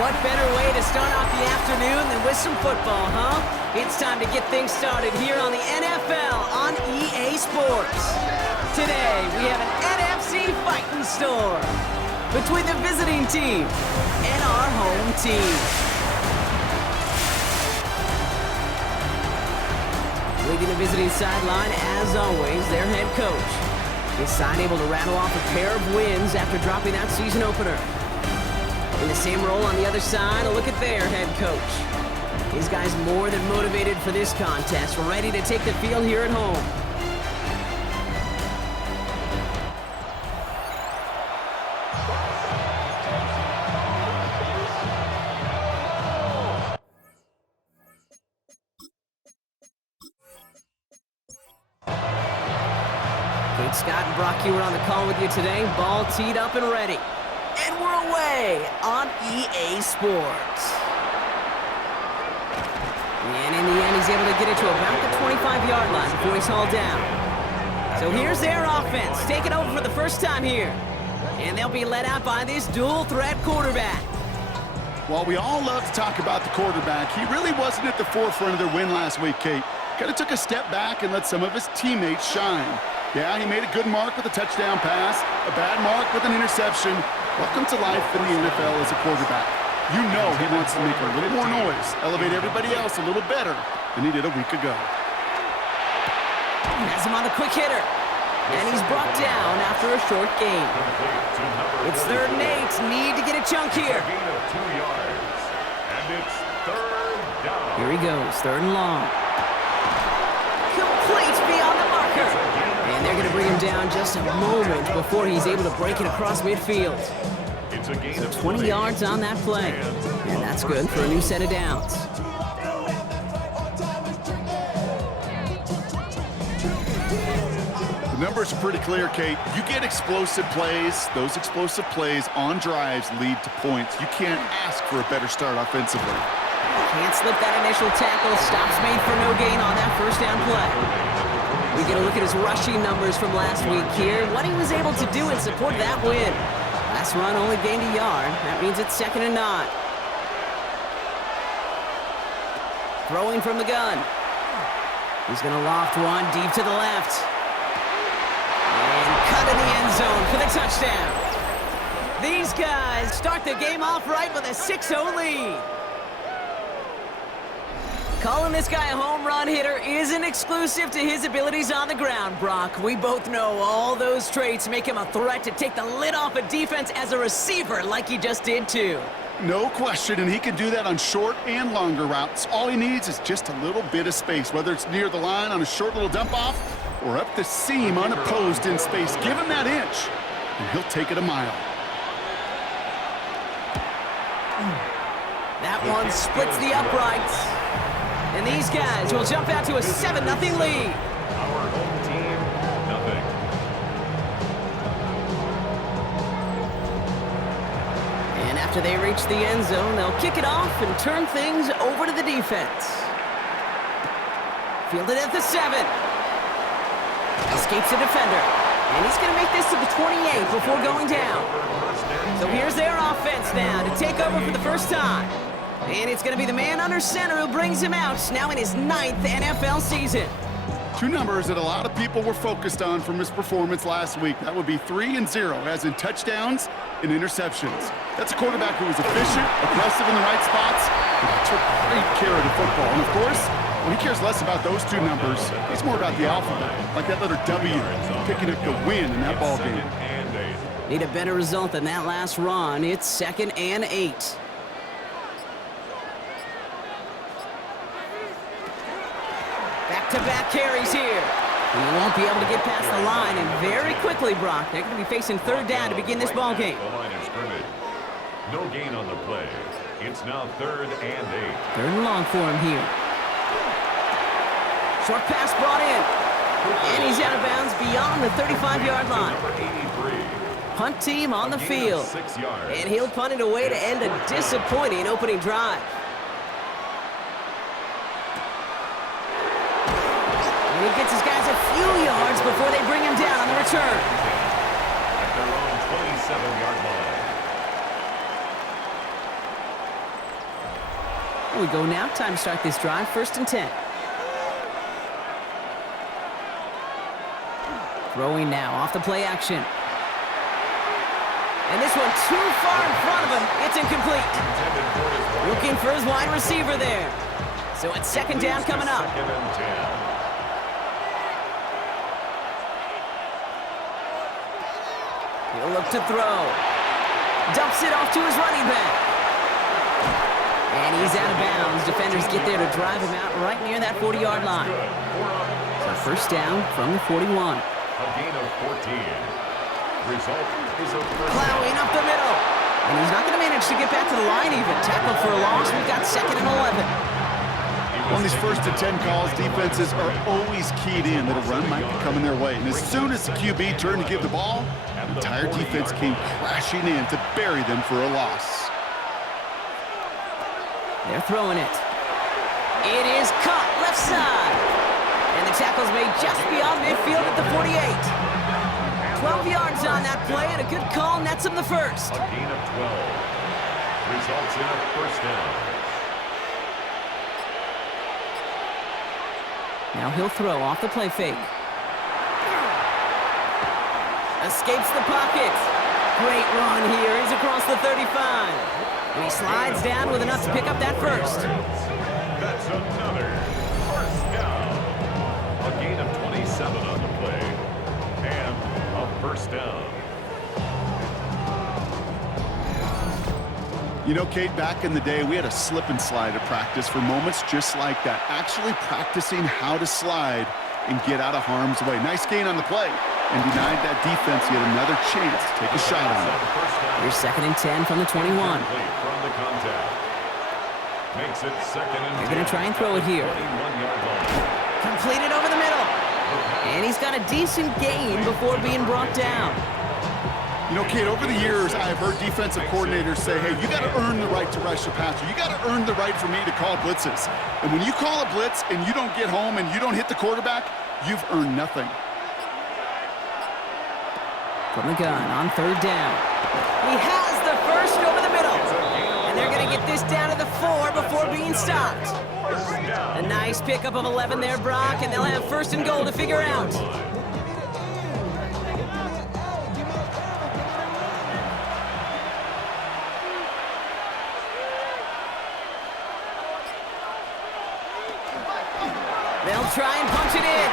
What better way to start off the afternoon than with some football, huh? It's time to get things started here on the NFL on EA Sports. Today, we have an NFC fighting storm between the visiting team and our home team. Leading the visiting sideline, as always, their head coach. His side able to rattle off a pair of wins after dropping that season opener. In the same role on the other side, a look at their head coach. These guys more than motivated for this contest, ready to take the field here at home. Scott and Brock, you were on the call with you today. Ball teed up and ready. And we're away on EA Sports. And in the end, he's able to get it to about the 25-yard line before he's hauled down. So here's their offense, taking over for the first time here. And they'll be led out by this dual-threat quarterback. While we all love to talk about the quarterback, he really wasn't at the forefront of their win last week, Kate. Kind of took a step back and let some of his teammates shine. Yeah, he made a good mark with a touchdown pass, a bad mark with an interception. Welcome to life in the NFL as a quarterback. You know he wants to make a little more noise, elevate everybody else a little better than he did a week ago. Has him on the quick hitter. And he's brought down after a short gain. It's 3rd and 8. Need to get a chunk here. Here he goes, 3rd and long. Complete beyond the marker. And they're going to bring him down just a moment before he's able to break it across midfield. So 20 yards on that play. And that's good for a new set of downs. The numbers are pretty clear, Kate. You get explosive plays. Those explosive plays on drives lead to points. You can't ask for a better start offensively. Can't slip that initial tackle. Stops made for no gain on that first down play. We get a look at his rushing numbers from last week here. What he was able to do in support of that win. Last run only gained a yard. That means it's 2nd and 9. Throwing from the gun. He's going to loft one deep to the left. And cut in the end zone for the touchdown. These guys start the game off right with a 6-0 lead. Calling this guy a home run hitter isn't exclusive to his abilities on the ground, Brock. We both know all those traits make him a threat to take the lid off a defense as a receiver like he just did too. No question, and he can do that on short and longer routes. All he needs is just a little bit of space, whether it's near the line on a short little dump-off or up the seam unopposed in space. Give him that inch, and he'll take it a mile. That one splits the uprights. And these guys will jump out to a 7-0 lead. Our home team, nothing. And after they reach the end zone, they'll kick it off and turn things over to the defense. Fielded at the 7. Escapes the defender. And he's going to make this to the 28 before going down. So here's their offense now to take over for the first time. And it's going to be the man under center who brings him out, now in his 9th NFL season. Two numbers that a lot of people were focused on from his performance last week. That would be 3 and 0, as in touchdowns and interceptions. That's a quarterback who was efficient, aggressive in the right spots, and took great care of the football. And of course, when he cares less about those two numbers, he's more about the alphabet, like that letter W, picking up the win in that ball game. Need a better result than that last run. It's 2nd and 8. Back-to-back carries here. And he won't be able to get past the line, and very quickly, Brock, they're going to be facing 3rd down to begin this ball game. The line of scrimmage. No gain on the play. It's now 3rd and 8. 3rd and long for him here. Short pass brought in. And he's out of bounds beyond the 35-yard line. Number 83. Punt team on the field. 6 yards. And he'll punt it away to end a disappointing opening drive. And he gets his guys a few yards before they bring him down on the return. At their own 27-yard line. Here we go now. Time to start this drive. 1st and 10. Throwing now off the play action. And this one too far in front of him. It's incomplete. Looking for his wide receiver there. So it's 2nd down coming up. He'll look to throw. Dumps it off to his running back. And he's out of bounds. Defenders get there to drive him out right near that 40-yard line. So 1st down from the 41. A gain of 14. Result is a first. Plowing up the middle. And he's not going to manage to get back to the line even. Tackled for a loss. We've got 2nd and 11. On these 1st and 10 calls, defenses are always keyed in that a run might be coming their way. And as soon as the QB turned to give the ball, the entire defense came crashing in to bury them for a loss. They're throwing it. It is caught left side. And the tackle's made just beyond midfield at the 48. 12 yards on that play, and a good call nets him the 1st. A gain of 12. Results in a 1st down. Now he'll throw off the play fake. Escapes the pocket. Great run here. He's across the 35. And he slides down with enough to pick up that 1st. That's another 1st down. A gain of 27 on the play. And a 1st down. You know, Kate, back in the day, we had a slip and slide at practice for moments just like that. Actually practicing how to slide and get out of harm's way. Nice gain on the play, and denied that defense yet another chance to take a shot on it. Here's 2nd and 10 from the 21. From the contact. Makes it 2nd and 10. They're going to try and throw it here. 21-yard line. Completed over the middle. And he's got a decent gain before being brought down. You know, Kate, over the years, I've heard defensive coordinators say, hey, you got to earn the right to rush the passer. You got to earn the right for me to call blitzes. And when you call a blitz and you don't get home and you don't hit the quarterback, you've earned nothing. From the gun on 3rd down. He has the 1st over the middle. And they're going to get this down to the 4 before being stopped. A nice pickup of 11 there, Brock, and they'll have 1st and goal to figure out. They'll try and punch it in.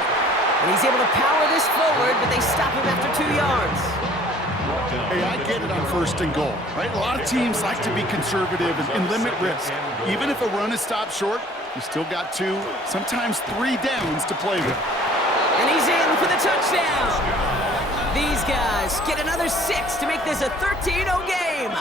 And he's able to power this forward, but they stop him after 2 yards. Hey, I get it on 1st and goal, right? A lot of teams like to be conservative and limit risk. Even if a run is stopped short, you still got 2, sometimes 3 downs to play with. And he's in for the touchdown. These guys get another 6 to make this a 13-0 game.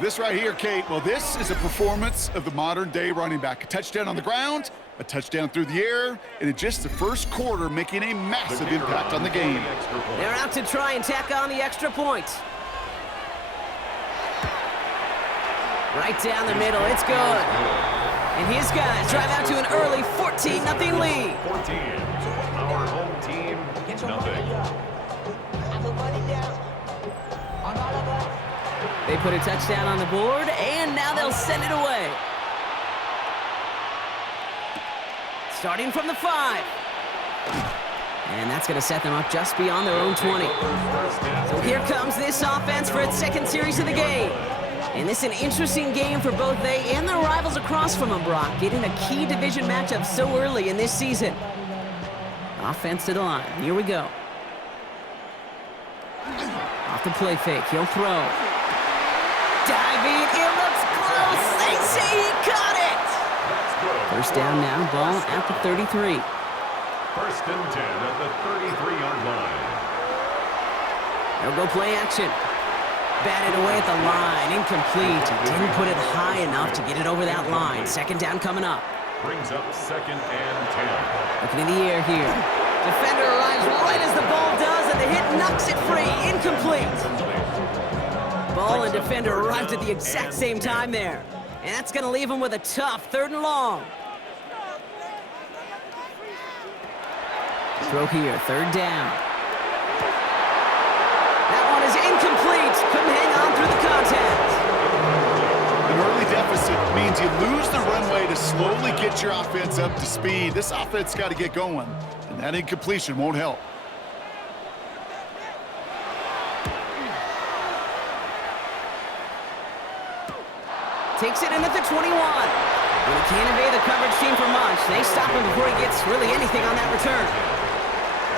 This right here, Kate, well, this is a performance of the modern-day running back. A touchdown on the ground, a touchdown through the air, and in just the 1st quarter, making a massive impact on the game. They're out to try and tack on the extra point. Right down the middle, it's good. And his guys drive out to an early 14-0 lead. 14. Our home team, nothing. They put a touchdown on the board, and now they'll send it away. Starting from the 5. And that's going to set them up just beyond their own 20. So here comes this offense for its 2nd series of the game. And this is an interesting game for both they and their rivals across from them, Brock, getting a key division matchup so early in this season. Offense to the line. Here we go. Off the play fake. He'll throw. Diving. It looks close. They say he caught it. 1st down now. Ball at the 33. 1st and 10 at the 33-yard line. They'll go play action. Batted away at the line. Incomplete. Didn't put it high enough to get it over that line. 2nd down coming up. Brings up 2nd and 10. Looking in the air here. Defender arrives right as the ball does, and the hit knocks it free. Incomplete. Ball and defender arrived at the exact same time there. And that's going to leave him with a tough 3rd and long. Throw here, 3rd down. That one is incomplete. Couldn't hang on through the contact. An early deficit means you lose the runway to slowly get your offense up to speed. This offense got to get going, and that incompletion won't help. Takes it in at the 21. When he can't evade the coverage team for much, they stop him before he gets really anything on that return.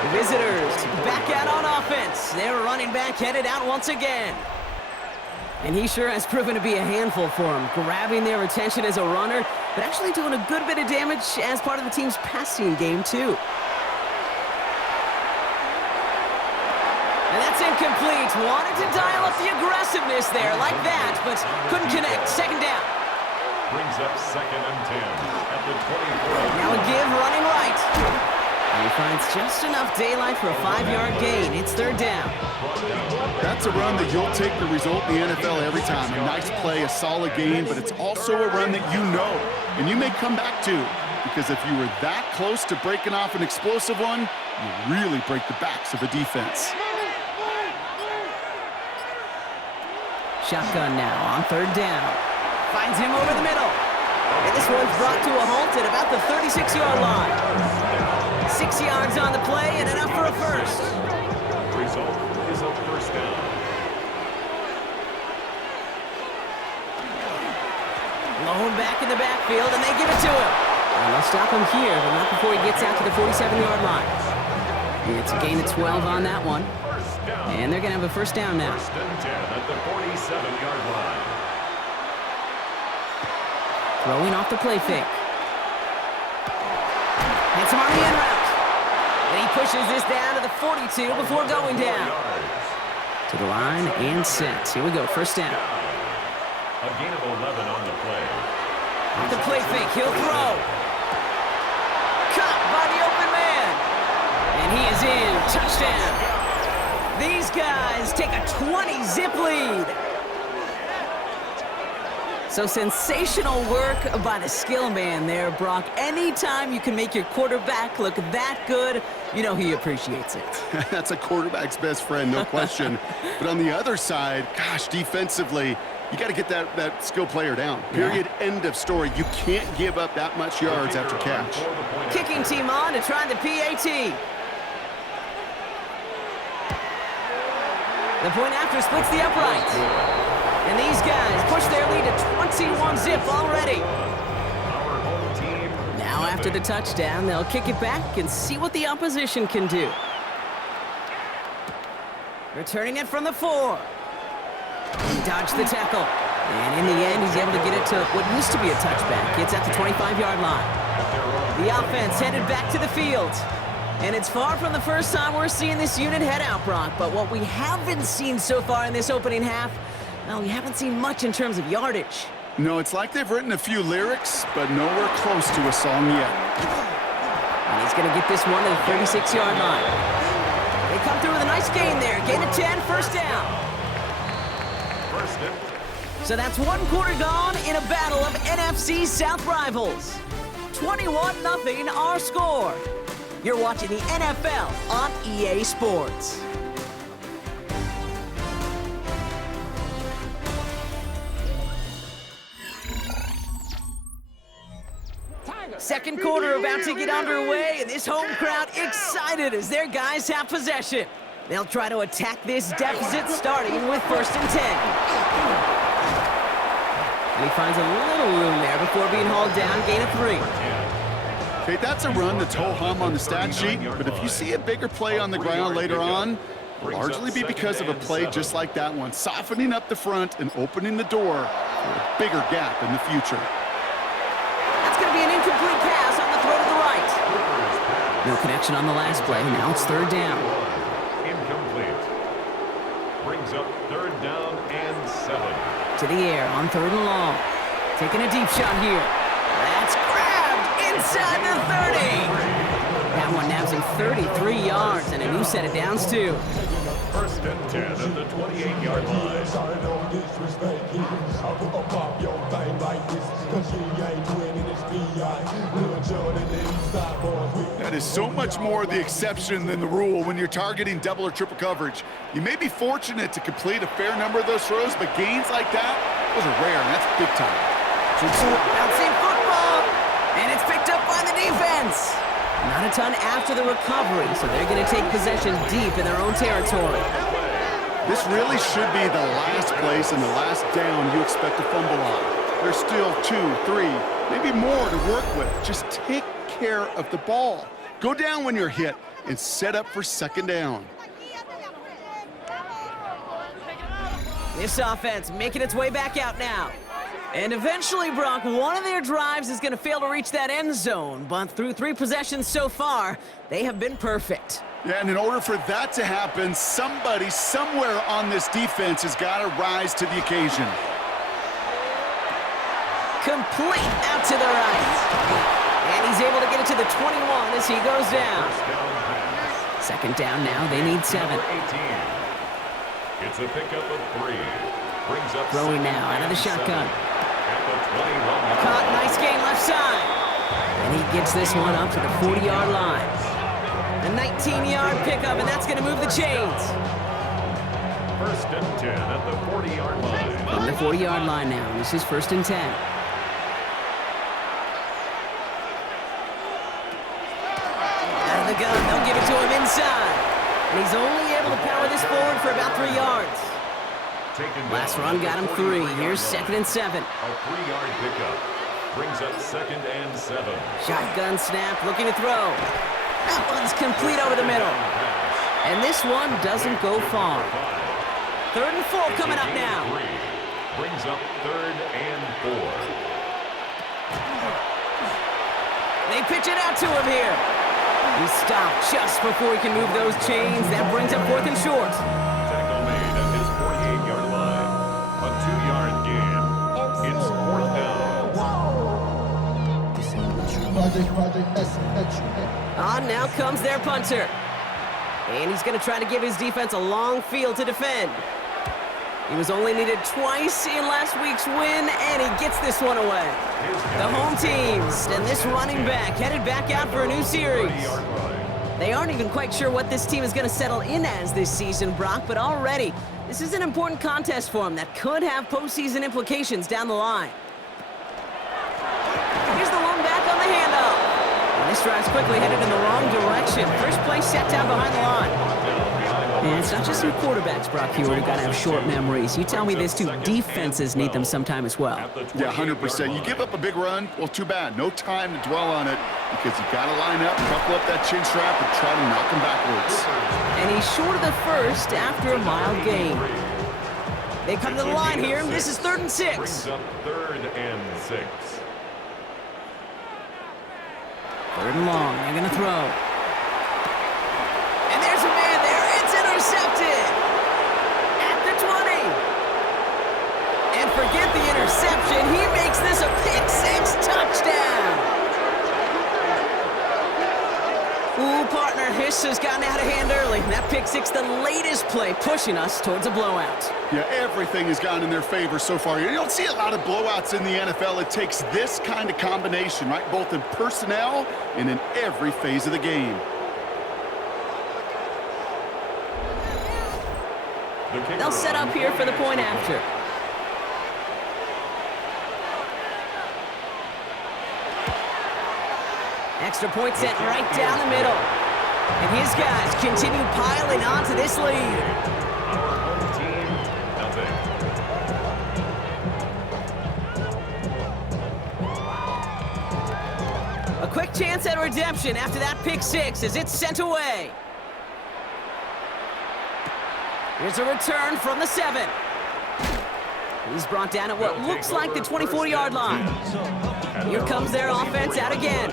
The visitors back out on offense. Their running back headed out once again. And he sure has proven to be a handful for him, grabbing their attention as a runner, but actually doing a good bit of damage as part of the team's passing game, too. And that's incomplete. Wanted to dial up the aggressiveness there like that, but couldn't connect. Second down. Brings up 2nd and 10 at the 24. Now a give running right. And he finds just enough daylight for a 5-yard gain. It's 3rd down. That's a run that you'll take the result in the NFL every time. A nice play, a solid game, but it's also a run that you know and you may come back to, because if you were that close to breaking off an explosive one, you really break the backs of a defense. Shotgun now on 3rd down. Finds him over the middle. And this one's brought to a halt at about the 36-yard line. 6 yards on the play and enough for a first. Result is a 1st down. Lone back in the backfield, and they give it to him. And they'll stop him here, but not before he gets out to the 47-yard line. It's a gain of 12 on that one. And they're going to have a 1st down now. 1st and 10 at the 47-yard line. Throwing off the play fake. Hits him on the end route. And he pushes this down to the 42 before going down. To the line and set. Here we go, 1st down. A gain of 11 on the play. Off the play fake, he'll throw. Caught by the open man. And he is in. Touchdown. These guys take a 20-zip lead. So sensational work by the skill man there, Brock. Anytime you can make your quarterback look that good, you know he appreciates it. That's a quarterback's best friend, no question. But on the other side, gosh, defensively, you got to get that skill player down. Period. Yeah. End of story. You can't give up that much yards after catch. Kicking team on to try the PAT. The point after splits the upright. And these guys push their lead to 21-zip already. Now after the touchdown, they'll kick it back and see what the opposition can do. Returning it from the 4. He dodged the tackle. And in the end, he's able to get it to what used to be a touchback. It's at the 25-yard line. The offense headed back to the field. And it's far from the first time we're seeing this unit head out, Brock. But what we haven't seen so far in this opening half, well, we haven't seen much in terms of yardage. No, it's like they've written a few lyrics, but nowhere close to a song yet. And he's going to get this one to the 36-yard line. They come through with a nice gain there. Gain of 10, 1st down. So that's 1 quarter gone in a battle of NFC South rivals. 21-0 our score. You're watching the NFL on EA Sports. Second quarter about to get underway, and this home crowd excited as their guys have possession. They'll try to attack this deficit starting with 1st and 10. And he finds a little room there before being hauled down, gain of 3. Okay, that's a run that's ho-hum on the stat sheet, but if you see a bigger play on the ground later on, it'll largely be because of a play just like that one, softening up the front and opening the door for a bigger gap in the future. That's going to be an incomplete pass on the throw to the right. No connection on the last play. Now it's 3rd down. Incomplete. Brings up 3rd down and 7. To the air on 3rd and long. Taking a deep shot here. That's grabbed inside the 30. That one nabs him 33 yards and a new set of downs, too. 1st and 10 at the 28-yard line. That is so much more the exception than the rule when you're targeting double or triple coverage. You may be fortunate to complete a fair number of those throws, but gains like that, Those are rare, and that's big time. Bouncing football, and it's picked up by the defense. Not a ton after the recovery, so they're going to take possession deep in their own territory. This really should be the last place and the last down you expect to fumble on. There's still 2, 3, maybe more to work with. Just take care of the ball. Go down when you're hit and set up for second down. This offense making its way back out now. And eventually, Brock, one of their drives is going to fail to reach that end zone. But through 3 possessions so far, they have been perfect. Yeah, and in order for that to happen, somebody somewhere on this defense has got to rise to the occasion. Complete out to the right. And he's able to get it to the 21 as he goes down. Second down now, they need 7. It's a pickup of 3. Brings up throwing now out of the shotgun. At the 21. Caught, nice gain left side. And he gets this one up to the 40-yard line. A 19-yard pickup, and that's going to move the chains. First and 10 at the 40-yard line. From the 40-yard line now, this is first and 10. Out of the gun, they'll give it to him inside. And he's only able to power this forward for about 3 yards. Last run got him 3. Here's second and 7. A 3-yard pickup. Brings up second and 7. Shotgun snap, looking to throw. That one's complete over the middle. And this one doesn't go far. Third and 4 coming up now. Brings up third and 4. They pitch it out to him here. He stopped just before he can move those chains. That brings up 4th and short. Tackle made at his 48-yard line. A 2-yard gain. It's 4th down. On now comes their punter. And he's going to try to give his defense a long field to defend. He was only needed twice in last week's win, and he gets this one away. The home teams and this running back headed back out for a new series. They aren't even quite sure what this team is going to settle in as this season, Brock, but already this is an important contest for them that could have postseason implications down the line. Here's the one back on the handoff. And this drive's quickly headed in the wrong direction. First play set down behind the line. And it's not just some quarterbacks, Brock, here who got to have short memories. You tell me this too, defenses need them sometime as well. Yeah, 100%. You give up a big run, well, too bad. No time to dwell on it because you got to line up, buckle up that chin strap, and try to knock him backwards. And he's short of the first after a mild gain. They come to the line here. This is 3rd and 6. Brings up 3rd and 6. 3rd and long. They're going to throw. And there's a man there. It's intercepted. At the 20. And forget the interception. He makes this a pick-6 touchdown. Ooh, partner, Hiss has gotten out of hand early. That pick-6, the latest play, pushing us towards a blowout. Yeah, everything has gone in their favor so far. You don't see a lot of blowouts in the NFL. It takes this kind of combination, right? Both in personnel and in every phase of the game. They'll set up here for the point after. Extra point sent right down the middle. And his guys continue piling onto this lead. Our home team, nothing. A quick chance at redemption after that pick-6 as it's sent away. Here's a return from the 7. He's brought down at what looks like the 24-yard line. Here comes their offense out again.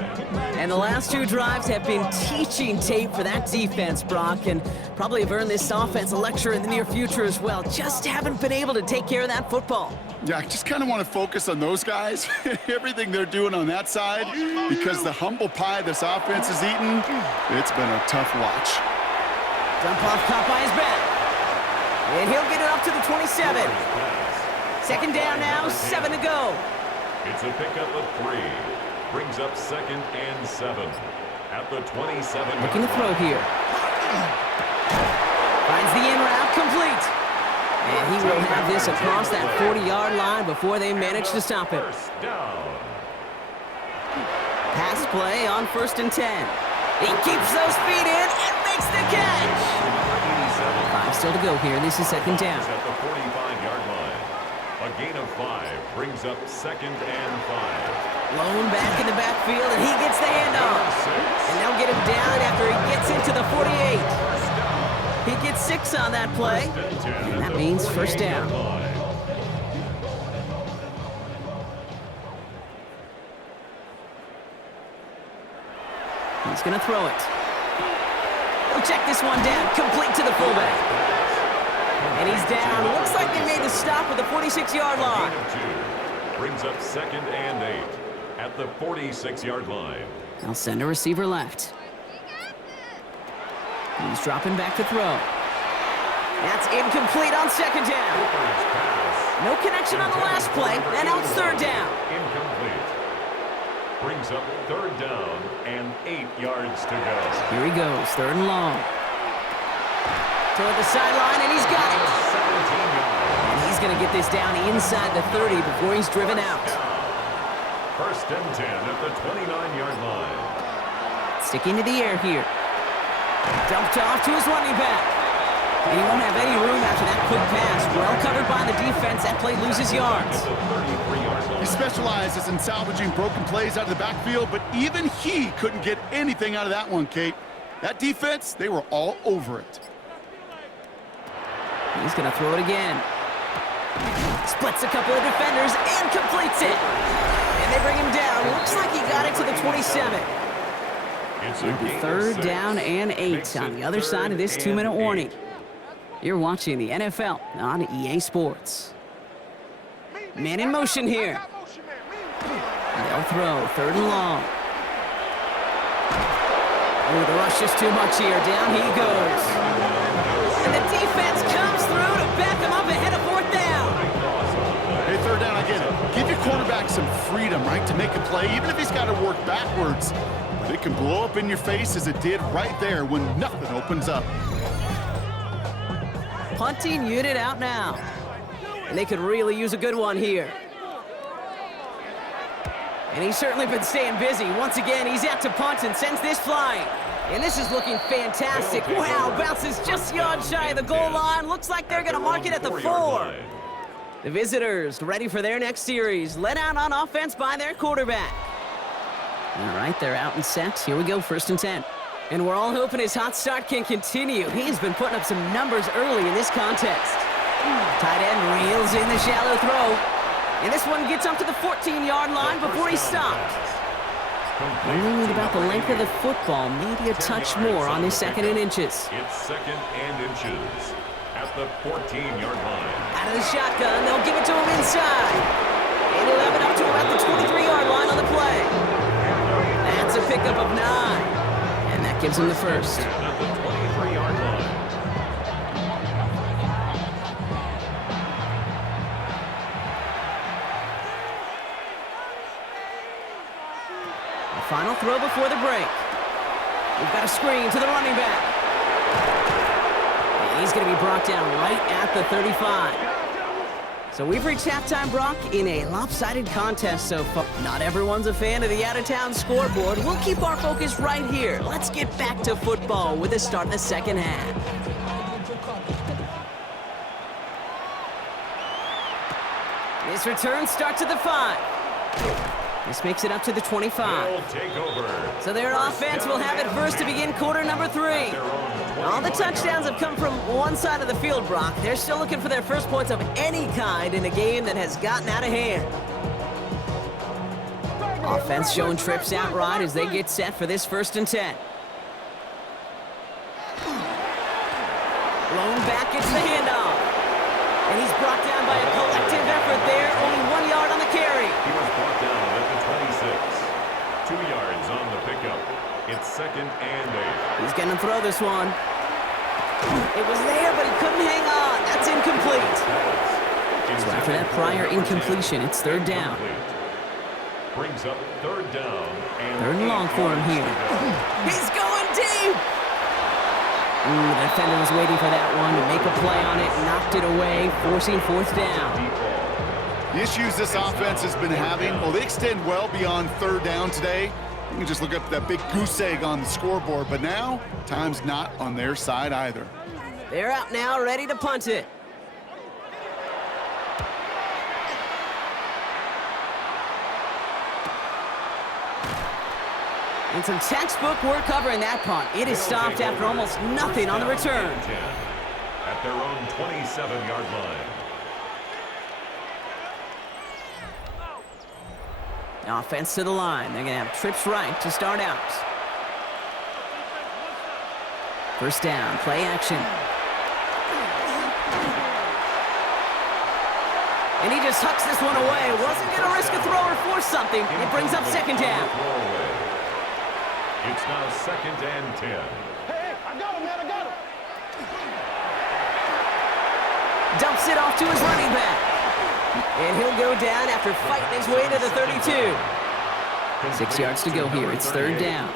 And the last 2 drives have been teaching tape for that defense, Brock, and probably have earned this offense a lecture in the near future as well. Just haven't been able to take care of that football. Yeah, I just kind of want to focus on those guys, everything they're doing on that side, because the humble pie this offense is eating, it's been a tough watch. Dump off caught by his back. And he'll get it up to the 27. Second down now, 7 to go. It's a pickup of 3. Brings up 2nd and 7. At the 27. Looking to throw here. Finds the in route complete. And he will have this across that 40-yard line before they manage to stop him. First down. Pass play on 1st and 10. He keeps those feet in and makes the catch. 5 still to go here. This is 2nd down. At the 45-yard line. A gain of 5 brings up 2nd and 5. Lone back in the backfield, and he gets the handoff. And they'll get him down after he gets into the 48. He gets 6 on that play, and that means 1st down. He's going to throw it. He'll check this one down, complete to the fullback. And he's down. Looks like they made the stop at the 46-yard line. Brings up 2nd and 8 at the 46-yard line. They'll send a receiver left. He's dropping back to throw. That's incomplete on 2nd down. No connection on the last play, and now it's 3rd down. Incomplete. Brings up 3rd down and 8 yards to go. Here he goes, 3rd and long. Toward the sideline, and he's got it. 17 yards. And he's going to get this down inside the 30 before he's driven out. 1st and 10 at the 29-yard line. Sticking to the air here. Dumped off to his running back. And he won't have any room after that quick pass. Well covered by the defense. That play loses yards. He specializes in salvaging broken plays out of the backfield, but even he couldn't get anything out of that one, Kate. That defense, they were all over it. He's going to throw it again. Splits a couple of defenders and completes it. And they bring him down. Looks like he got it to the 27. It'll be 3rd down and 8 on the other side of this 2-minute warning. You're watching the NFL on EA Sports. Man in motion here. They'll throw 3rd and long. Oh, the rush is too much here. Down he goes. And the defense comes through to back him up ahead of 4th down. Hey, 3rd down, I get it. Give your quarterback some freedom, right, to make a play, even if he's got to work backwards. But it can blow up in your face as it did right there when nothing opens up. Punting unit out now. And they could really use a good one here. And he's certainly been staying busy. Once again, he's out to punt and sends this flying. And this is looking fantastic. Wow, bounces just yards shy of the goal line. Looks like they're going to mark it at the 4. The visitors ready for their next series. Led out on offense by their quarterback. All right, they're out and set. Here we go, 1st and 10. And we're all hoping his hot start can continue. He's been putting up some numbers early in this contest. Tight end reels in the shallow throw. And this one gets up to the 14-yard line before he's stopped. Only about the length of the football, maybe a touch more on this 2nd and inches. It's 2nd and inches at the 14-yard line. Out of the shotgun, they'll give it to him inside. And he'll have it up to about the 23-yard line on the play. That's a pickup of 9. And that gives him the 1st. At the 23-yard line. Final throw before the break. We've got a screen to the running back. And he's going to be brought down right at the 35. So we've reached halftime, Brock, in a lopsided contest so far. Not everyone's a fan of the out-of-town scoreboard. We'll keep our focus right here. Let's get back to football with the start of the 2nd half. This return starts at the 5. This makes it up to the 25. So their offense will have it first to begin quarter number 3. All the touchdowns have come from one side of the field, Brock. They're still looking for their first points of any kind in a game that has gotten out of hand. Offense showing trips out right as they get set for this 1st and 10. Lone back gets the handoff. And he's brought down by a collective effort there. Only 1 yard on the carry. He was brought down at the 26. 2 yards on the pickup. It's 2nd and 8. He's going to throw this one. It was there, but he couldn't hang on. That's incomplete. So after that prior incompletion, it's 3rd down. Brings up 3rd down. And 3rd and long for him here. He's going deep. The defender was waiting for that one to make a play on it, knocked it away, forcing fourth down. The issues this offense has been having, well, they extend well beyond third down today. You can just look up that big goose egg on the scoreboard, but now time's not on their side either. They're out now, ready to punt it. And some textbook work covering that punt. It is stopped after almost nothing on the return. At their own 27-yard line. Offense to the line. They're going to have trips right to start out. First down, play action. And he just hucks this one away. Wasn't going to risk a throw or force something. It brings up second down. It's now 2nd and 10. Hey, I got him, man, I got him. Dumps it off to his running back. And he'll go down after fighting his way to the 32. 6 yards to go here. It's third down.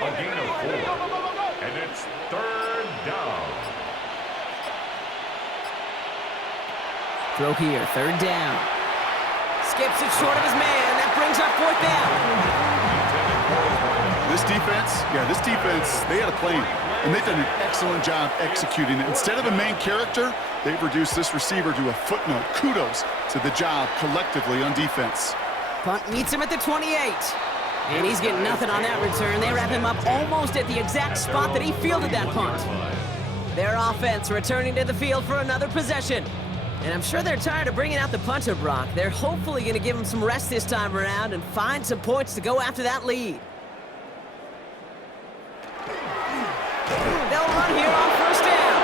A gain of 4. And it's third down. Throw here, third down. Skips it short of his man. That brings up fourth down. This defense, they had a plan, and they've done an excellent job executing it. Instead of a main character, they've reduced this receiver to a footnote. Kudos to the job collectively on defense. Punt meets him at the 28. And he's getting nothing on that return. They wrap him up almost at the exact spot that he fielded that punt. Their offense returning to the field for another possession. And I'm sure they're tired of bringing out the punter, Brock. They're hopefully going to give him some rest this time around and find some points to go after that lead. They'll run here on first down.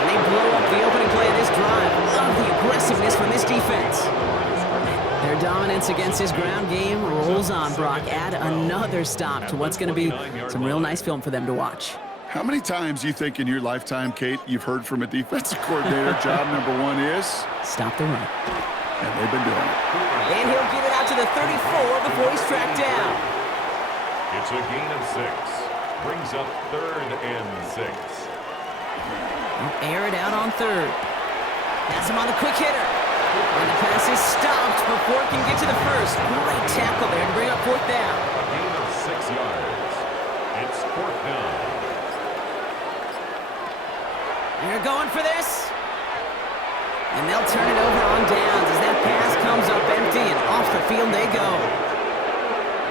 And they blow up the opening play of this drive. Love the aggressiveness from this defense. Their dominance against this ground game rolls on, Brock. Add another stop to what's going to be some real nice film for them to watch. How many times do you think in your lifetime, Kate, you've heard from a defensive coordinator, job number one is? Stop the run. And they've been doing it. And he'll get it out to the 34 before he's tracked down. It's a gain of 6. Brings up 3rd and 6. They'll air it out on third. Pass him on the quick hitter. And the pass is stopped before it can get to the first. Great tackle there to bring up fourth down. A gain of 6 yards. It's 4th down. They're going for this. And they'll turn it over on downs as that pass comes up empty and off the field they go.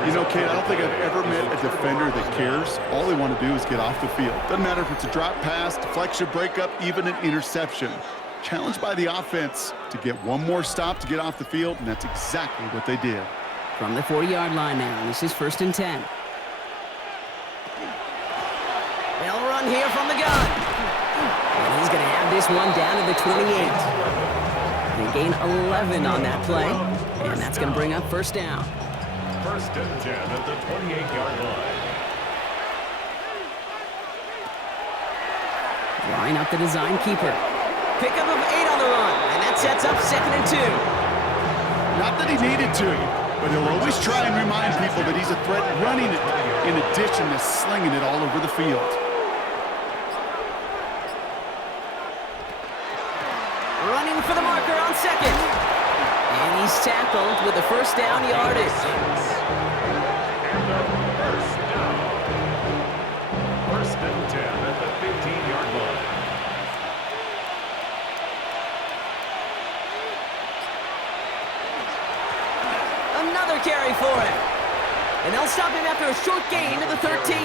You know, Kate, I don't think I've ever met a defender that cares. All they want to do is get off the field. Doesn't matter if it's a drop pass, deflection, breakup, even an interception. Challenged by the offense to get one more stop to get off the field, and that's exactly what they did. From the 40-yard line now, this is 1st and 10. They'll run here from the gun. And he's going to have this one down to the 28. They gain 11 on that play, and that's going to bring up first down. 1st and 10 at the 28-yard line. Line up the design keeper. Pickup of 8 on the run, and that sets up 2nd and 2. Not that he needed to, but he'll always try and remind people that he's a threat running it in addition to slinging it all over the field. Running for the marker on second. And he's tackled with the first down yardage. And the first down. 1st and 10 at the 15-yard line. Another carry for him. And they'll stop him after a short gain to the 13.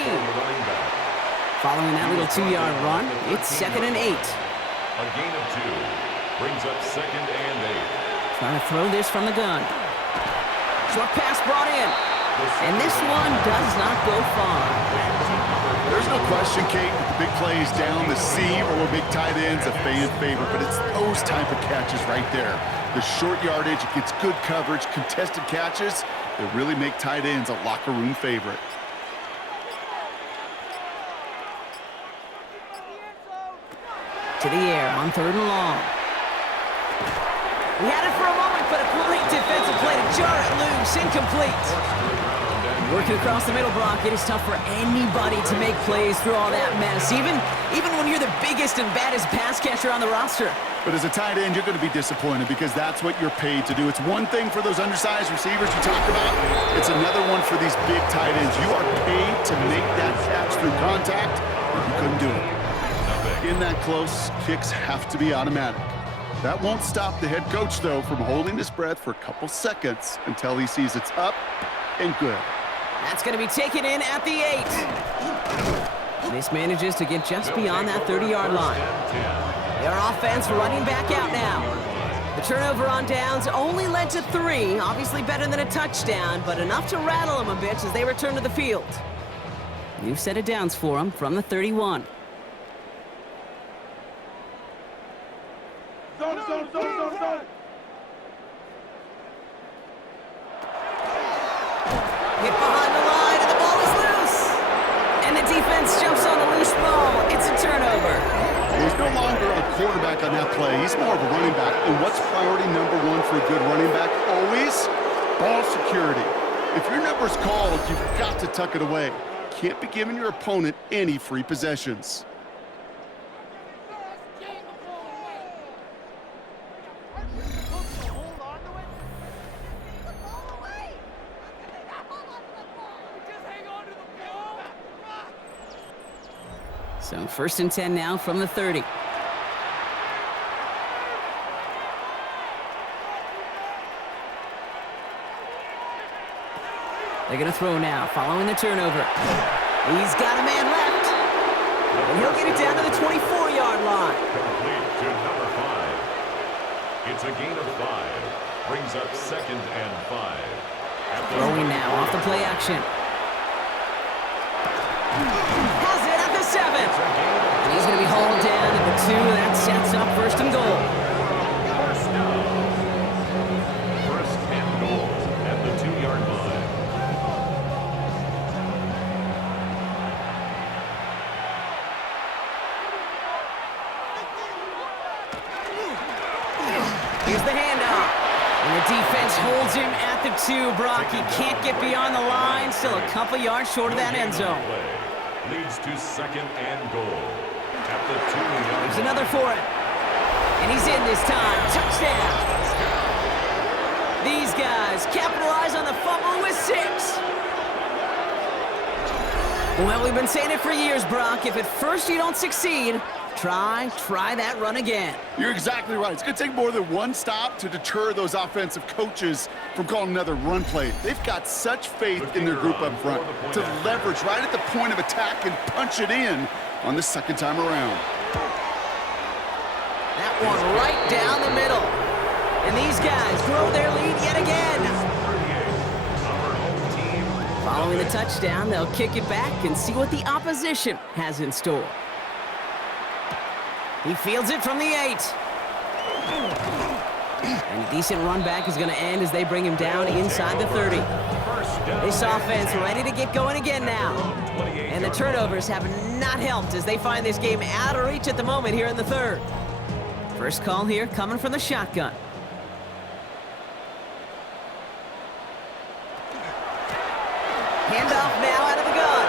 Following that little 2-yard run, it's 2nd and 8. A gain of 2. Brings up 2nd and 8. Trying to throw this from the gun. Short pass brought in. And this one does not go far. There's no question, Kate, that the big plays down the seam or big tight ends a fan favorite, but it's those type of catches right there. The short yardage, it gets good coverage, contested catches that really make tight ends a locker room favorite. To the air on 3rd and long. He had it for a moment, but a great defensive play to jar it loose. Incomplete. Working across the middle, Brock, it is tough for anybody to make plays through all that mess, even when you're the biggest and baddest pass catcher on the roster. But as a tight end, you're going to be disappointed because that's what you're paid to do. It's one thing for those undersized receivers you talk about. It's another one for these big tight ends. You are paid to make that catch through contact, but you couldn't do it. In that close, kicks have to be automatic. That won't stop the head coach, though, from holding his breath for a couple seconds until he sees it's up and good. That's going to be taken in at the 8. This manages to get just beyond that 30-yard line. Their offense running back out now. The turnover on downs only led to 3. Obviously better than a touchdown, but enough to rattle them a bit as they return to the field. New set of downs for them from the 31. Zone. Hit behind the line, and the ball is loose. And the defense jumps on the loose ball. It's a turnover. He's no longer a quarterback on that play. He's more of a running back. And what's priority number 1 for a good running back? Always ball security. If your number's called, you've got to tuck it away. Can't be giving your opponent any free possessions. So 1st and 10 now from the 30. They're going to throw now, following the turnover. He's got a man left. And he'll get it down to the 24-yard line. Complete to number 5. It's a gain of 5. Brings up 2nd and 5. Throwing now off the play action. Has it at the 7. And he's going to be hauled down at the 2. That sets up 1st and goal. First down. 1st and goal at the 2-yard line. Here's the handoff. And the defense holds him at the 2, Brock. He can't get beyond the line. Still a couple yards short of that end zone. Leads to 2nd and goal at the 2-yard line. There's another for it. And he's in this time. Touchdown. These guys capitalize on the fumble with 6. Well, we've been saying it for years, Brock. If at first you don't succeed, try that run again. You're exactly right. It's going to take more than one stop to deter those offensive coaches from calling another run play. They've got such faith in their group up front to leverage right at the point of attack and punch it in on the 2nd time around. That one right down the middle. And these guys grow their lead yet again. Following the touchdown, they'll kick it back and see what the opposition has in store. He fields it from the 8. And a decent run back is going to end as they bring him down inside the 30. This offense ready to get going again now. And the turnovers have not helped as they find this game out of reach at the moment here in the 3rd. First call here coming from the shotgun. Handoff now out of the gun.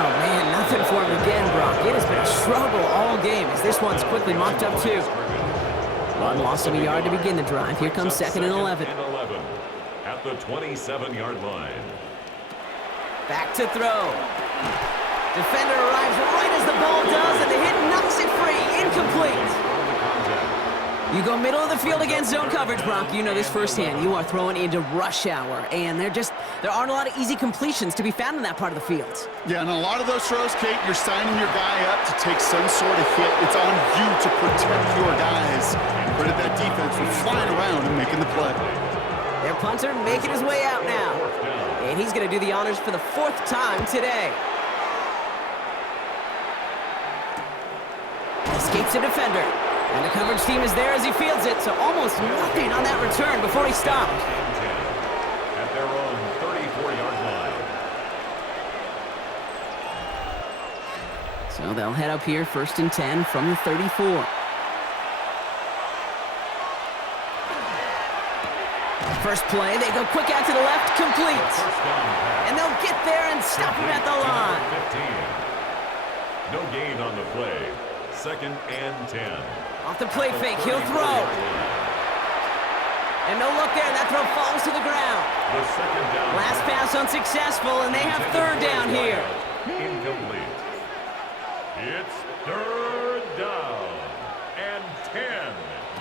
Oh, man, nothing for him again, Brock. It has been a struggle all game as this one's quickly mopped up, too. Run lost him a yard to begin the drive. Here comes 2nd and 11. At the 27-yard line. Back to throw. Defender arrives right as the ball does, and the hit knocks it free. Incomplete. You go middle of the field against zone coverage, Brock. You know this firsthand. You are throwing into rush hour, and there aren't a lot of easy completions to be found in that part of the field. Yeah, and a lot of those throws, Kate, you're signing your guy up to take some sort of hit. It's on you to protect your guys. Credit that defense for flying around and making the play. Their punter making his way out now. And he's going to do the honors for the 4th time today. Escapes a defender. And the coverage team is there as he fields it, so almost nothing on that return before he stopped. At their own 34-yard line. So they'll head up here, 1st and 10 from the 34. First play, they go quick out to the left, complete. And they'll get up there and stop him at the line. 15. No gain on the play. 2nd and 10. Off the play fake, he'll throw. And no look there, that throw falls to the ground. The 2nd down. Last pass unsuccessful, and they have 3rd down here. Incomplete. It's 3rd down and 10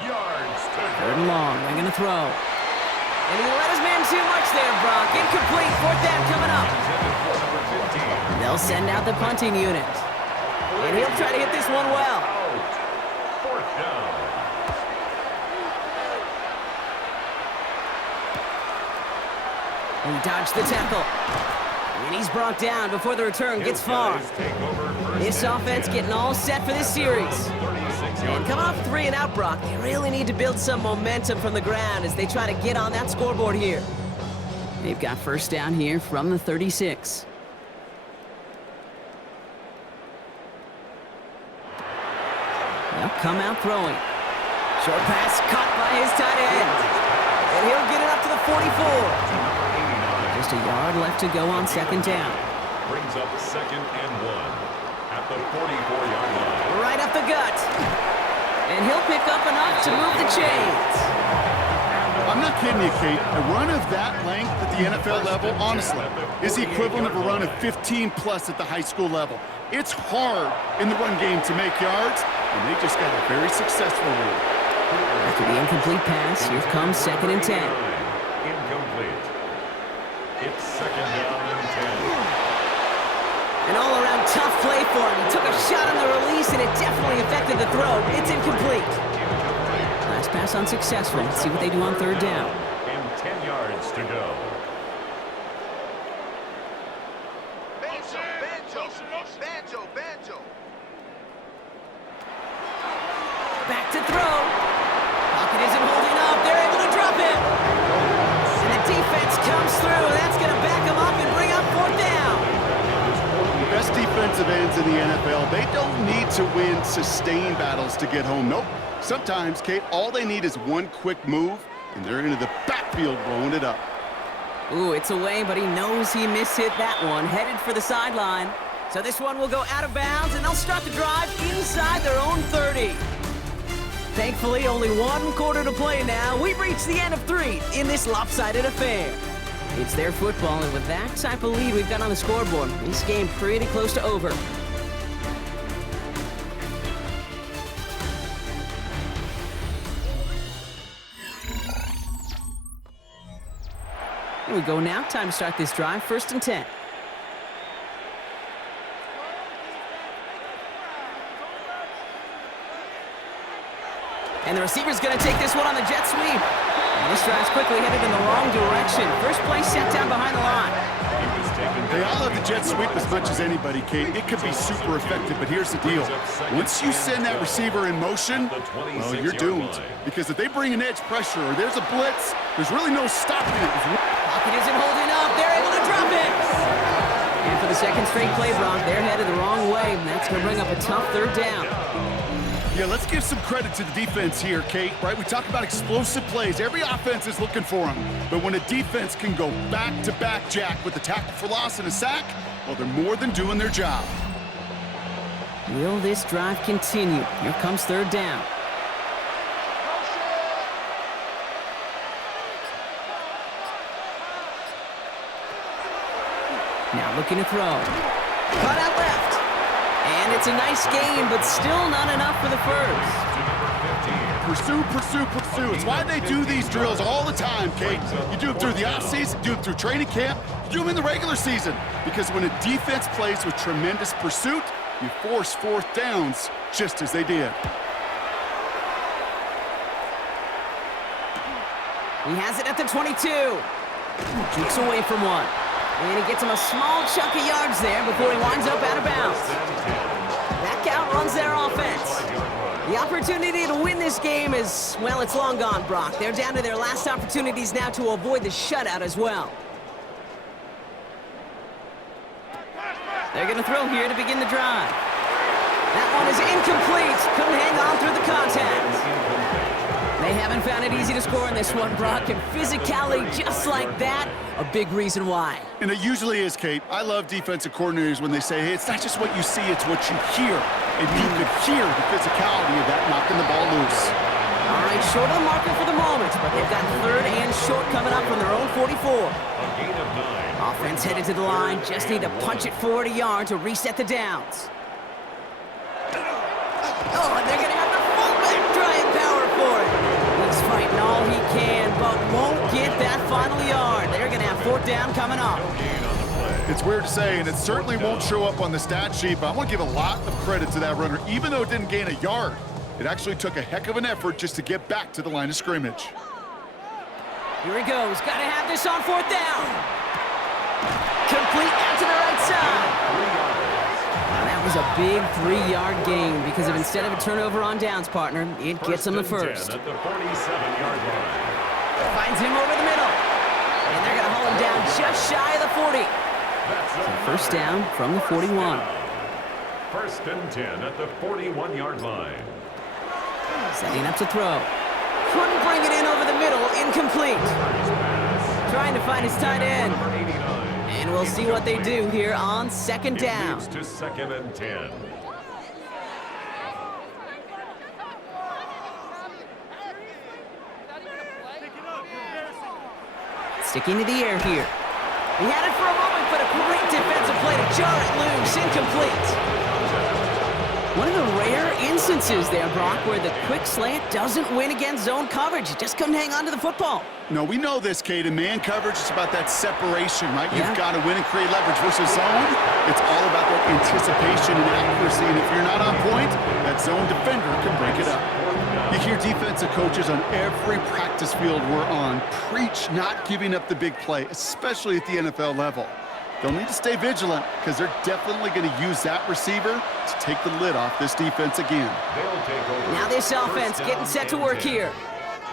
yards to go. 3rd and long, they're going to throw. And he let his man too much there, Brock. Incomplete, 4th down coming up. They'll send out the punting unit. And he'll try to hit this one well. Out. 4th down. He dodged the tackle. And he's brought down before the return gets far. This offense getting all set for this series. And coming off 3 and out, Brock, they really need to build some momentum from the ground as they try to get on that scoreboard here. They've got 1st down here from the 36. They'll come out throwing. Short pass caught by his tight end. And he'll get it up to the 44. Just a yard left to go on 2nd down. Brings up 2nd and 1 at the 44-yard line. Right up the gut. And he'll pick up enough to move the chains. I'm not kidding you, Kate. A run of that length at the NFL level, honestly, is the equivalent of a run of 15-plus at the high school level. It's hard in the run game to make yards, and they just got a very successful one. After the incomplete pass, here comes 2nd and 10. Incomplete. It's 2nd down and 10. An all-around tough play for him. He took a shot on the release, and it definitely affected the throw. It's incomplete. Last pass unsuccessful. Let's see what they do on 3rd down. And 10 yards to go. Back to throw. Pocket isn't holding up. They're able to drop him. And the defense comes through. That's going to back him up and bring up 4th down. Best defensive ends in the NFL, they don't need to win sustained battles to get home. Nope. Sometimes, Kate, all they need is one quick move, and they're into the backfield blowing it up. Ooh, it's away, but he knows he mishit that one. Headed for the sideline. So this one will go out of bounds, and they'll start the drive inside their own 30. Thankfully, only 1 quarter to play now. We've reached the end of 3 in this lopsided affair. It's their football, and with that type of lead we've got on the scoreboard, this game pretty close to over. Here we go now. Time to start this drive. 1st and 10. And the receiver's going to take this one on the jet sweep. And this drive's quickly headed in the wrong direction. First play set down behind the line. They all love the jet sweep as much as anybody, Kate. It could be super effective, but here's the deal. Once you send that receiver in motion, well, you're doomed. Because if they bring an edge pressure or there's a blitz, there's really no stopping it. Pocket isn't holding up. They're able to drop it. And for the 2nd straight play, Brock, they're headed the wrong way. And that's going to bring up a tough 3rd down. Yeah, let's give some credit to the defense here, Kate, right? We talk about explosive plays. Every offense is looking for them. But when a defense can go back-to-back, Jack, with a tackle for loss and a sack, well, they're more than doing their job. Will this drive continue? Here comes 3rd down. Now looking to throw. Caught out left. And it's a nice game, but still not enough for the 1st. Pursue, pursue, pursue. It's why they do these drills all the time, Kate. You do them through the offseason, you do them through training camp, you do them in the regular season. Because when a defense plays with tremendous pursuit, you force 4th downs just as they did. He has it at the 22. Keeps away from one. And he gets him a small chunk of yards there before he winds up out of bounds. That count runs their offense. The opportunity to win this game is, well, it's long gone, Brock. They're down to their last opportunities now to avoid the shutout as well. They're going to throw here to begin the drive. That one is incomplete. Couldn't hang on through the contact. They haven't found it easy to score in this one, Brock, and physicality just like that, a big reason why. And it usually is, Kate. I love defensive coordinators when they say, hey, it's not just what you see, it's what you hear. And you could hear the physicality of that knocking the ball loose. All right, short of the marker for the moment, but they've got third and short coming up from their own 44. A gain of 9. Offense headed to the line, just need to punch it forward a yard to reset the downs. Oh, and they're going to have the fullback trying power for it. He's fighting all he can, but won't get that final yard. They're going to have fourth down coming up. It's weird to say, and it certainly won't show up on the stat sheet, but I want to give a lot of credit to that runner. Even though it didn't gain a yard, it actually took a heck of an effort just to get back to the line of scrimmage. Here he goes. Got to have this on fourth down. Complete out to the right side. Now that was a big 3-yard gain because if instead of a turnover on downs, partner, it gets him the first. At the 47-yard line. Finds him over the middle. And they're going to haul him down just shy of the 40. So first down from the 41. First and 10 at the 41-yard line. Setting up to throw. Couldn't bring it in over the middle. Incomplete. Trying to find his tight end. And we'll see what they do here on second down. It moves to second and 10. Sticking to the air here. He had it for a moment, but a great defensive play to jar it loose. Incomplete. One of the rare instances there, Brock, where the quick slant doesn't win against zone coverage. He just couldn't hang on to the football. No, we know this, Kate. In man coverage, it's about that separation, right? Yeah. You've got to win and create leverage versus zone. It's all about that anticipation and accuracy, and if you're not on point, that zone defender can break it up. You hear defensive coaches on every practice field we're on preach not giving up the big play, especially at the NFL level. They'll need to stay vigilant because they're definitely going to use that receiver to take the lid off this defense again. Now this offense getting set to work here.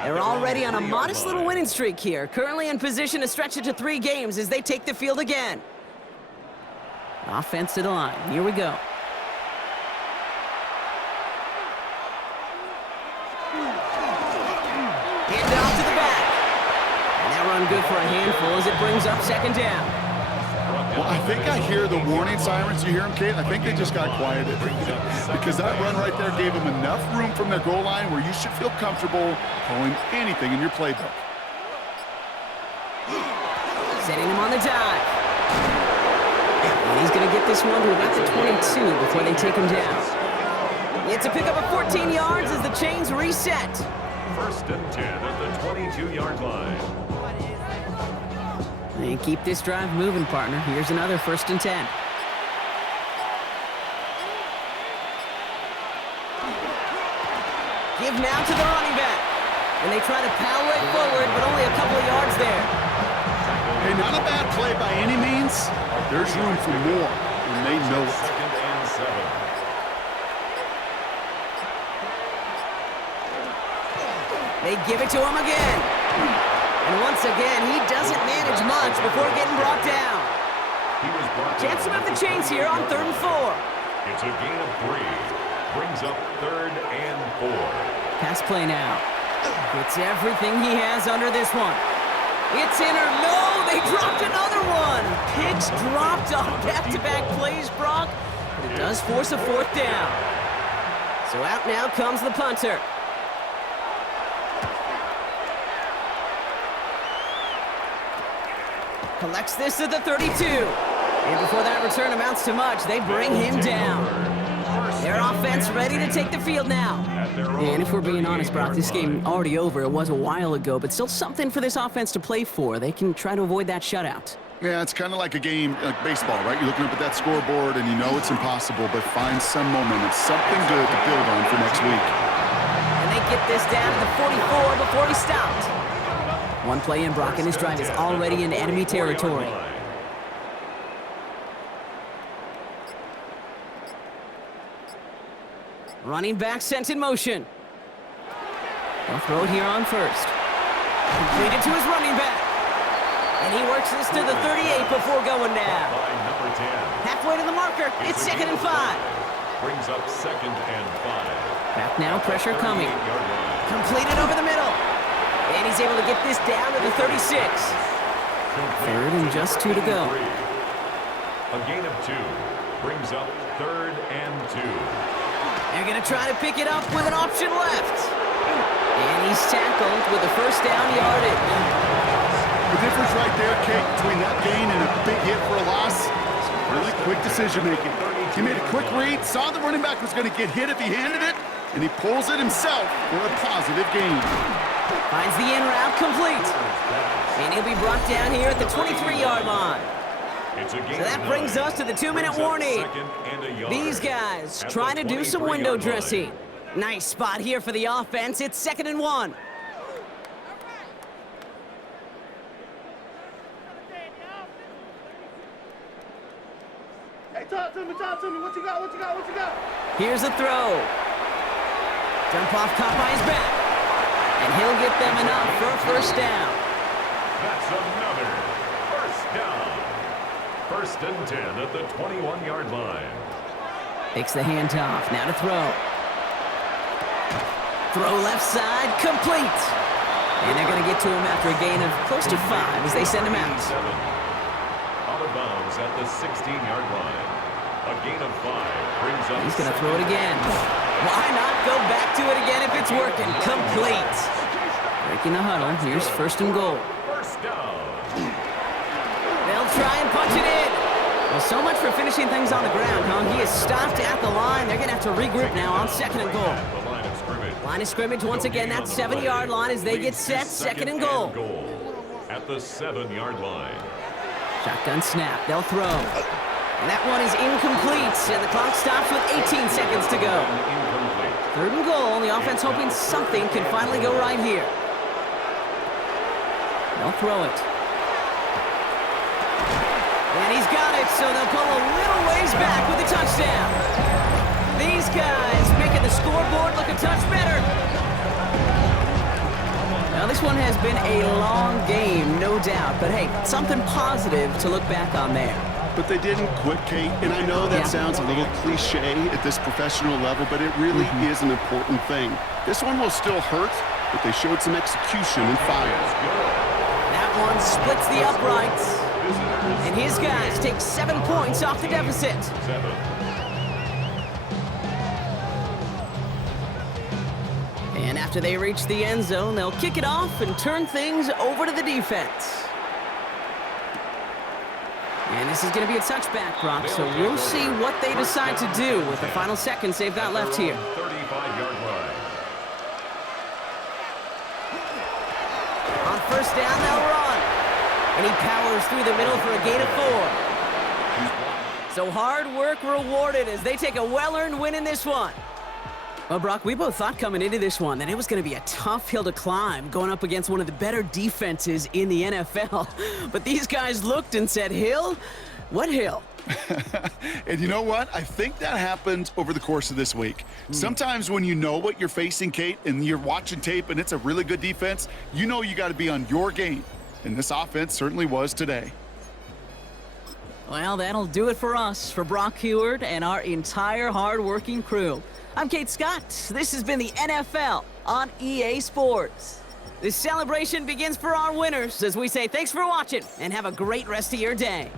They're already on a modest little winning streak here. Currently in position to stretch it to 3 games as they take the field again. Offense to the line. Here we go. Hand off to the back. And that run good for a handful as it brings up second down. Well, I think I hear the warning sirens. You hear them, Kate? I think they just got quieted because that run right there gave them enough room from their goal line where you should feel comfortable calling anything in your playbook. Setting him on the dive. And he's going to get this one to about the 22 before they take him down. It's a pickup of 14 yards as the chains reset. First and 10 at the 22-yard line. And keep this drive moving, partner. Here's another first and 10. Give now to the running back. And they try to power it forward, but only a couple of yards there. Hey, not a bad play by any means. There's room for more, and they know it. Second and 7. They give it to him again. And once again, he doesn't manage much before getting brought down. Chance to move the chains here on 3rd and 4. It's a gain of 3. Brings up 3rd and 4. Pass play now. Gets everything he has under this one. It's in or no, they dropped another one. Picks dropped on back-to-back plays, Brock. But it does force a 4th down. So out now comes the punter. Collects this at the 32. And before that return amounts to much, they bring him down. Their offense ready to take the field now. And if we're being honest, Brock, this game already over. It was a while ago, but still something for this offense to play for. They can try to avoid that shutout. Yeah, it's kind of like a game, like baseball, right? You're looking up at that scoreboard, and you know it's impossible, but find some momentum, something good to build on for next week. And they get this down to the 44 before he stopped. One play in, Brock, and his drive is already in enemy territory. Running back sent in motion. They'll throw it here on first. Completed to his running back. And he works this to the 38 before going down. Halfway to the marker. It's 2nd and 5. Brings up 2nd and 5. Back now, pressure coming. Completed over the middle. And he's able to get this down to the 36. Third and just 2 to go. A gain of 2 brings up 3rd and 2. They're going to try to pick it up with an option left. And he's tackled with the first down yardage. The difference right there, Kate, between that gain and a big hit for a loss is really quick decision-making. He made a quick read, saw the running back was going to get hit if he handed it, and he pulls it himself for a positive gain. Finds the in route complete. And he'll be brought down here at the 23-yard line. So that brings us to the 2-minute warning. These guys trying to do some window dressing. Nice spot here for the offense. It's 2nd and 1. Hey, talk to me. What you got? Here's a throw. Jump off caught by his back. And he'll get them enough for a first down. That's another first down. 1st and 10 at the 21-yard line. Takes the handoff. Now to throw. Throw left side, complete. And they're going to get to him after a gain of close to 5 as they send him out. Out of bounds at the 16-yard line. A gain of 5 brings up. He's going to throw it again. Why not go back to it again if it's working? Complete. Breaking the huddle. Here's 1st and goal. First down. They'll try and punch it in. Well, so much for finishing things on the ground, huh? He is stopped at the line. They're going to have to regroup now on 2nd and goal. The line of scrimmage. Line of scrimmage once again, that 7-yard line as they get set. 2nd and goal. At the 7-yard line. Shotgun snap. They'll throw. And that one is incomplete. And the clock stops with 18 seconds to go. Incomplete. 3rd and goal. The offense hoping something can finally go right here. They'll throw it. And he's got it, so they'll pull a little ways back with the touchdown. These guys making the scoreboard look a touch better. Now, this one has been a long game, no doubt. But, hey, something positive to look back on there. But they didn't quit, Kate, and I know that sounds a little cliche at this professional level, but it really is an important thing. This one will still hurt, but they showed some execution and fire. That one splits the uprights. And his guys take 7 points off the deficit. 7. And after they reach the end zone, they'll kick it off and turn things over to the defense. And this is going to be a touchback, Brock, so we'll see what they decide to do with the final seconds they've got left here. 35-yard line. On 1st down, they'll run. And he powers through the middle for a gain of 4. So hard work rewarded as they take a well-earned win in this one. Well, Brock, we both thought coming into this one that it was going to be a tough hill to climb going up against one of the better defenses in the NFL. But these guys looked and said, Hill? What hill? And you know what? I think that happened over the course of this week. Sometimes when you know what you're facing, Kate, and you're watching tape and it's a really good defense, you know you got to be on your game. And this offense certainly was today. Well, that'll do it for us, for Brock Heward and our entire hard-working crew. I'm Kate Scott. This has been the NFL on EA Sports. This celebration begins for our winners as we say thanks for watching and have a great rest of your day.